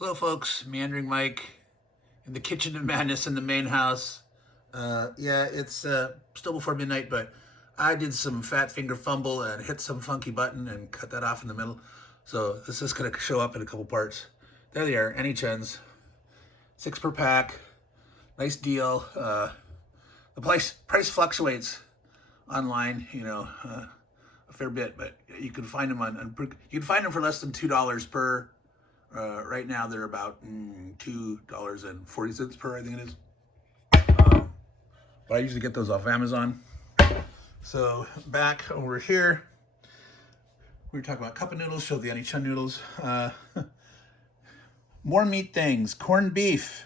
Hello, folks. Meandering Mike in the kitchen of madness in the main house. Yeah, it's still before midnight, but I did some fat finger fumble and hit some funky button and cut that off in the middle. So this is going to show up in a couple parts. There they are, NHNs, 6 per pack. Nice deal. The price fluctuates online, a fair bit, but you can find them you can find them for less than $2 per. Right now they're about $2.40 per, I think it is. But I usually get those off Amazon. So back over here, we were talking about cup of noodles, showed the chun noodles. More meat things, corned beef.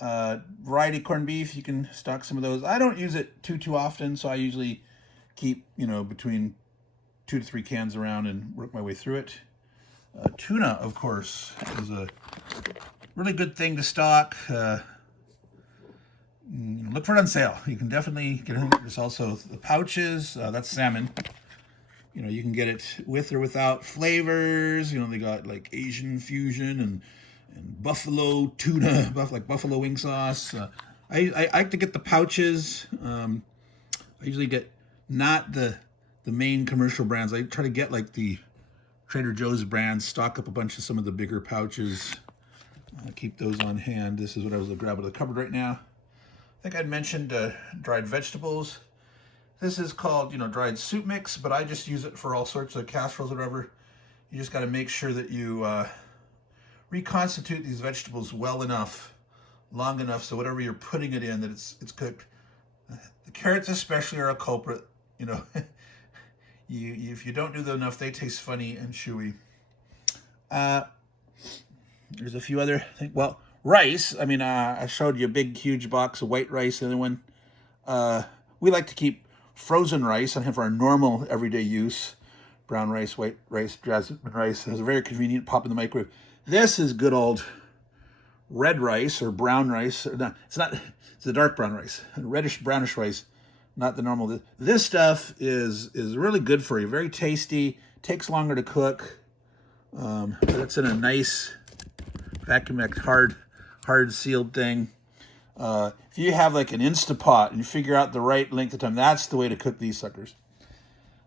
Variety corned beef, you can stock some of those. I don't use it too often, so I usually keep, between 2 to 3 cans around and work my way through it. Tuna, of course, is a really good thing to stock. Look for it on sale. You can definitely get it. There's also the pouches. That's salmon. You can get it with or without flavors. They got like Asian fusion and buffalo tuna, like buffalo wing sauce. I like to get the pouches. I usually get not the main commercial brands. I try to get like the Trader Joe's brands, stock up a bunch of some of the bigger pouches. Keep those on hand. This is what I was grabbing out of the cupboard right now. I think I'd mentioned dried vegetables. This is called, dried soup mix, but I just use it for all sorts of casseroles or whatever. You just got to make sure that you reconstitute these vegetables well enough, long enough, so whatever you're putting it in, that it's cooked. The carrots especially are a culprit, If you don't do that enough, they taste funny and chewy. There's a few other things. Well, rice. I showed you a big, huge box of white rice. The other one, we like to keep frozen rice and have our normal everyday use. Brown rice, white rice, jasmine rice. It's very convenient. Pop in the microwave. This is good old red rice or brown rice. No, it's not. It's the dark brown rice, reddish brownish rice. Not the normal. This stuff is really good for you. Very tasty. Takes longer to cook. But it's in a nice vacuum-packed, hard sealed thing. If you have like an Instapot and you figure out the right length of time, that's the way to cook these suckers.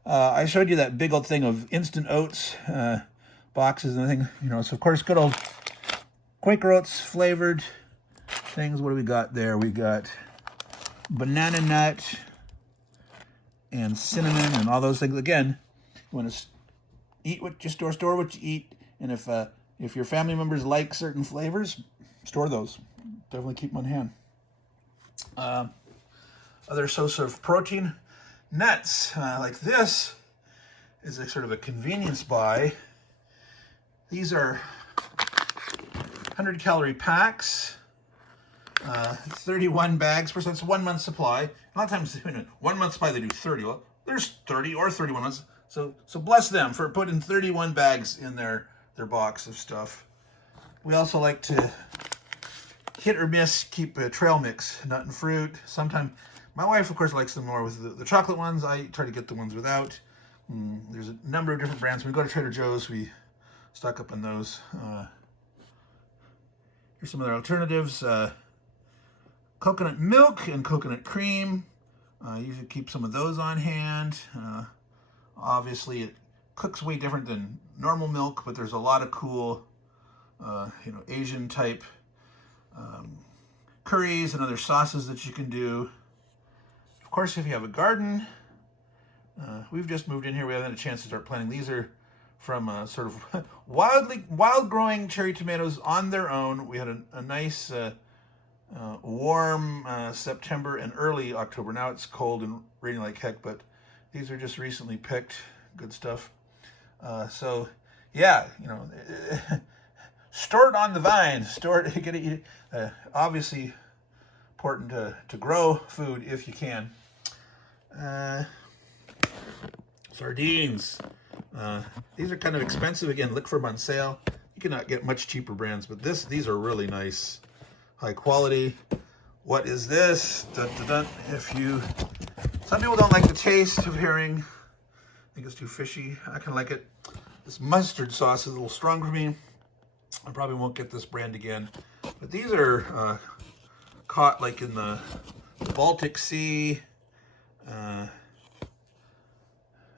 I showed you that big old thing of instant oats boxes and everything. So of course, good old Quaker Oats flavored things. What do we got there? We got banana nut and cinnamon and all those things. Again, you want to eat what you store what you eat, and if your family members like certain flavors, store those. Definitely keep them on hand. Other source of protein, nuts. Like this is a sort of a convenience buy. These are 100-calorie packs. 31 bags per, so it's 1 month supply. A lot of times, 1 month supply, they do 30. Well, there's 30 or 31 months. So bless them for putting 31 bags in their box of stuff. We also like to hit or miss, keep a trail mix, nut and fruit. Sometimes, my wife, of course, likes them more with the chocolate ones. I try to get the ones without. There's a number of different brands. When we go to Trader Joe's, we stock up on those. Here's some other alternatives. Coconut milk and coconut cream. Usually keep some of those on hand. Obviously, it cooks way different than normal milk, but there's a lot of cool, Asian type curries and other sauces that you can do. Of course, if you have a garden, we've just moved in here. We haven't had a chance to start planting. These are from sort of wild growing cherry tomatoes on their own. We had a nice warm September and early October. Now it's cold and raining like heck, but these are just recently picked. Good stuff. So yeah, store it on the vine. Store it. Get it. Obviously important to grow food if you can. Sardines. These are kind of expensive. Again, look for them on sale. You cannot get much cheaper brands, but these are really nice. High quality. What is this? Dun, dun, dun. Some people don't like the taste of herring. I think it's too fishy. I kind of like it. This mustard sauce is a little strong for me. I probably won't get this brand again, but these are caught like in the Baltic Sea. You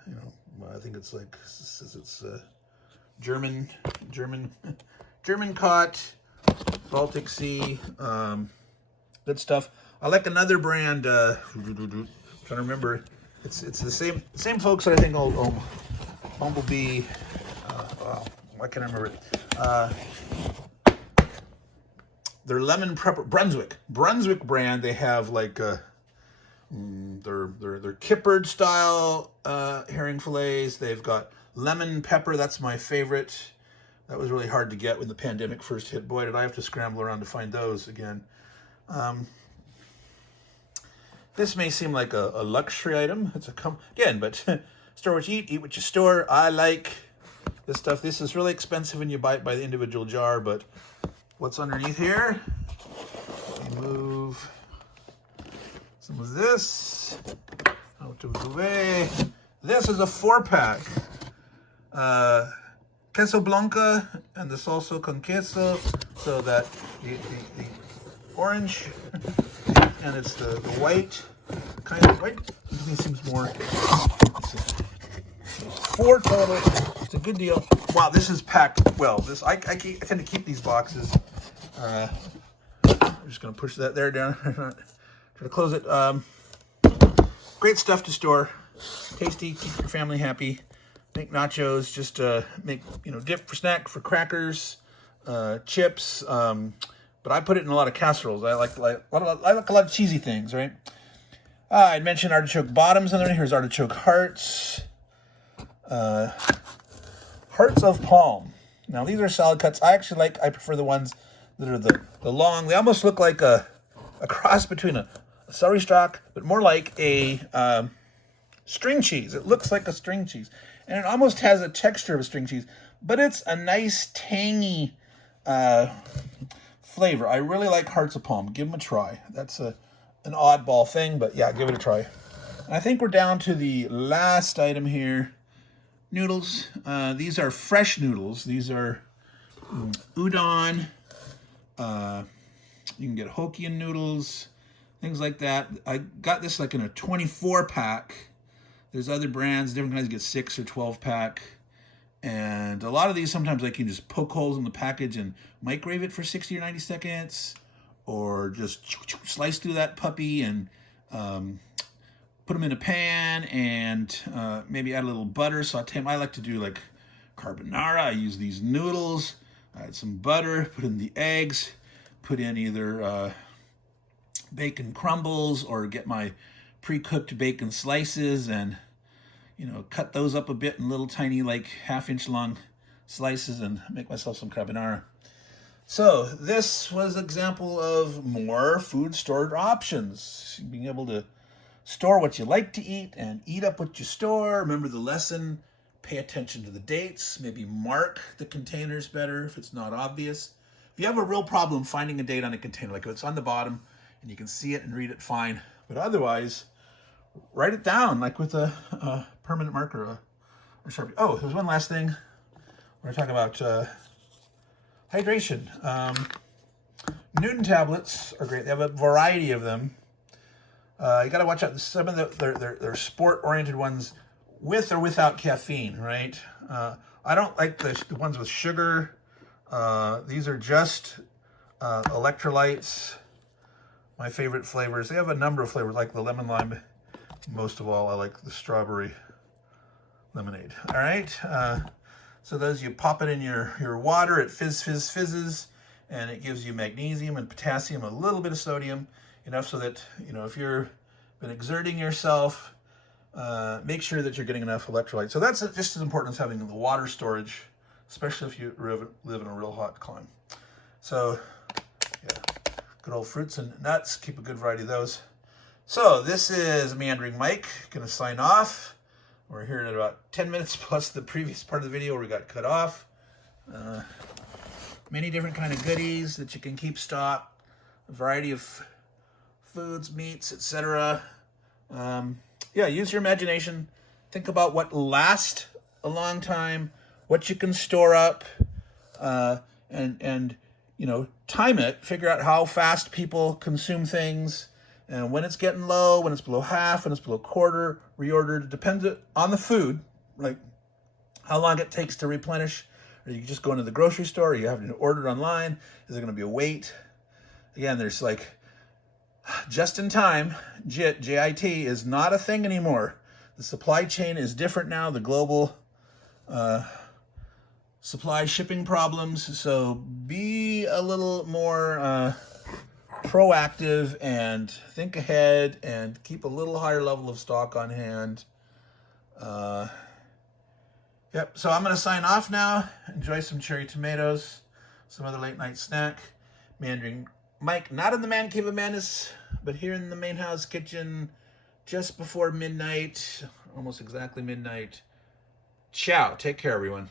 know, I think it's like it's German caught, Baltic Sea, good stuff. I like another brand. Trying to remember, it's the same folks that I think own Bumblebee. Wow, why can't I remember it? Their lemon pepper Brunswick brand. They have like their kippered style herring fillets. They've got lemon pepper. That's my favorite. That was really hard to get when the pandemic first hit. Boy, did I have to scramble around to find those again. This may seem like a luxury item. It's again, but store what you eat what you store. I like this stuff. This is really expensive when you buy it by the individual jar, but what's underneath here? Let me move some of this out of the way. This is a 4-pack. Queso Blanca and the salsa con queso, so that the orange and it's the white kind of white. This seems more. 4 total. It's a good deal. Wow, this is packed well. This I tend to keep these boxes. I'm just gonna push that there down. Try to close it. Great stuff to store. Tasty. Keep your family happy. Make nachos. Just make dip for snack for crackers, chips. But I put it in a lot of casseroles. I like a lot of cheesy things, right? I'd mentioned artichoke bottoms on there. Here's artichoke hearts. Hearts of palm. Now these are salad cuts. I prefer the ones that are the long. They almost look like a cross between a celery stalk, but more like a string cheese. It looks like a string cheese. And it almost has a texture of a string cheese, but it's a nice tangy flavor. I really like hearts of palm. Give them a try. That's an oddball thing, but yeah, give it a try. And I think we're down to the last item here. Noodles. These are fresh noodles. These are udon. You can get Hokkien noodles, things like that. I got this like in a 24-pack. There's other brands, different kinds get 6 or 12-pack. And a lot of these, sometimes I can just poke holes in the package and microwave it for 60 or 90 seconds. Or just slice through that puppy and put them in a pan and maybe add a little butter, saute them. I like to do like carbonara. I use these noodles. I add some butter, put in the eggs, put in either bacon crumbles or get my pre-cooked bacon slices and cut those up a bit in little tiny like half-inch long slices and make myself some carbonara. So this was an example of more food storage options. Being able to store what you like to eat and eat up what you store. Remember the lesson, pay attention to the dates, maybe mark the containers better if it's not obvious. If you have a real problem finding a date on a container, like if it's on the bottom and you can see it and read it fine, but otherwise, write it down like with a permanent marker or Sharpie. Oh, there's one last thing. We're talking about hydration. Newton tablets are great. They have a variety of them. You got to watch out. Some of they're sport-oriented ones with or without caffeine, right? I don't like the ones with sugar. These are just electrolytes. My favorite flavors. They have a number of flavors, like the lemon lime. Most of all, I like the strawberry lemonade. All right. So those, you pop it in your water. It fizzes, and it gives you magnesium and potassium, a little bit of sodium, enough so that if you're been exerting yourself, make sure that you're getting enough electrolytes. So that's just as important as having the water storage, especially if you live in a real hot climate. So yeah, good old fruits and nuts. Keep a good variety of those. So this is Meandering Mike. Going to sign off. We're here at about 10 minutes plus the previous part of the video where we got cut off. Many different kind of goodies that you can keep stocked. A variety of foods, meats, etc. Yeah, use your imagination. Think about what lasts a long time, what you can store up. and you know, time it, figure out how fast people consume things, and when it's getting low, when it's below half, when it's below quarter, reorder. It depends on the food, like how long it takes to replenish. Or you just go into the grocery store, or you have to order it online. Is there going to be a wait? Again, there's like just in time, JIT is not a thing anymore. The supply chain is different now. The global supply shipping problems. So be a little more proactive and think ahead and keep a little higher level of stock on hand. Yep, so I'm going to sign off now. Enjoy some cherry tomatoes, some other late night snack. Meandering Mike, not in the Man Cave of Madness, but here in the main house kitchen just before midnight, almost exactly midnight. Ciao. Take care, everyone.